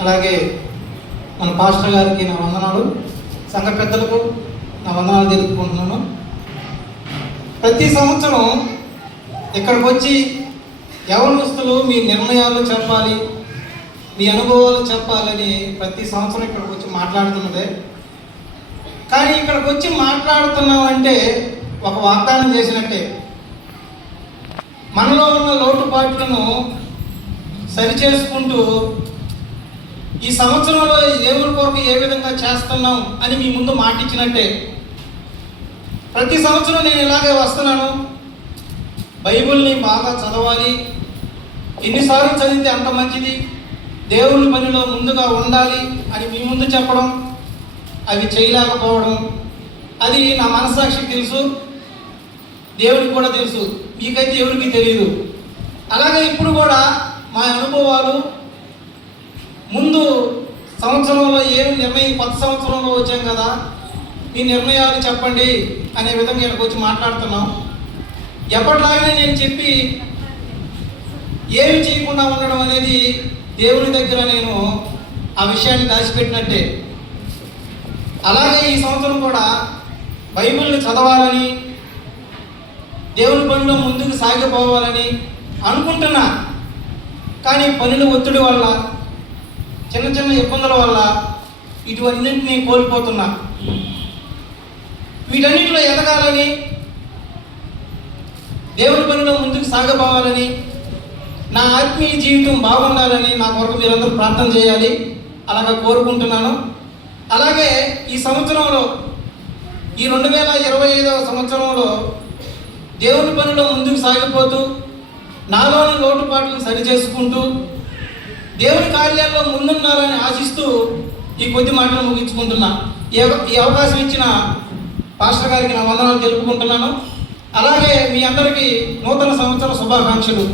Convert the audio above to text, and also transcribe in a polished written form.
అలాగే మన పాస్టర్ గారికి నా వందనాలు, సంఘ పెద్దలకు నా వందనాలు తెలుపుకుంటున్నాను. ప్రతి సంవత్సరం ఇక్కడికి వచ్చి యవనస్తులు మీ నిర్ణయాలు చెప్పాలి, మీ అనుభవాలు చెప్పాలని ప్రతి సంవత్సరం ఇక్కడికి వచ్చి మాట్లాడుతున్నదే. కానీ ఇక్కడికి వచ్చి మాట్లాడుతున్నామంటే ఒక వాగ్దానం చేసినట్టే. మనలో ఉన్న లోటుపాట్లను సరిచేసుకుంటూ ఈ సంవత్సరంలో దేవుని కొరకు ఏ విధంగా చేస్తున్నాం అని మీ ముందు మాటిచ్చినట్టే. ప్రతి సంవత్సరం నేను ఇలాగే వస్తున్నాను, బైబిల్ని బాగా చదవాలి, ఎన్నిసార్లు చదివితే అంత మంచిది, దేవుని పనిలో ముందుగా ఉండాలి అని మీ ముందు చెప్పడం, అవి చేయలేకపోవడం, అది నా మనస్సాక్షికి తెలుసు, దేవుడికి కూడా తెలుసు, మీకైతే ఎవరికి తెలియదు. అలాగే ఇప్పుడు కూడా మా అనుభవాలు ముందు సంవత్సరంలో ఏమి నిర్ణయం, కొత్త సంవత్సరంలో వచ్చాం కదా, మీ నిర్ణయాలు చెప్పండి అనే విధంగా ఇక్కడికి వచ్చి మాట్లాడుతున్నాం. ఎప్పటిలాగానే నేను చెప్పి ఏమి చేయకుండా ఉండడం అనేది దేవుని దగ్గర నేను ఆ విషయాన్ని దాచిపెట్టినట్టే. అలాగే ఈ సంవత్సరం కూడా బైబిల్ని చదవాలని, దేవుని పనిలో ముందుకు సాగిపోవాలని అనుకుంటున్నా. కానీ పనుల ఒత్తిడి వల్ల, చిన్న చిన్న ఇబ్బందుల వల్ల ఇటువన్నింటినీ కోల్పోతున్నా. వీటన్నిటిలో ఎదగాలని, దేవుని పనిలో ముందుకు సాగపోవాలని, నా ఆత్మీయ జీవితం బాగుండాలని నా కొరకు మీరందరూ ప్రార్థన చేయాలి, అలాగా కోరుకుంటున్నాను. అలాగే ఈ సంవత్సరంలో, ఈ 2025వ సంవత్సరంలో దేవుని పనిలో ముందుకు సాగిపోతూ, నాలోని లోటుపాట్లను సరిచేసుకుంటూ, దేవుని కార్యాల్లో ముందున్నారని ఆశిస్తూ ఈ కొద్ది మాటలు ముగించుకుంటున్నా. ఈ అవకాశం ఇచ్చిన పాస్టర్ గారికి నా వందనాలు తెలుపుకుంటున్నాను. అలాగే మీ అందరికీ నూతన సంవత్సర శుభాకాంక్షలు.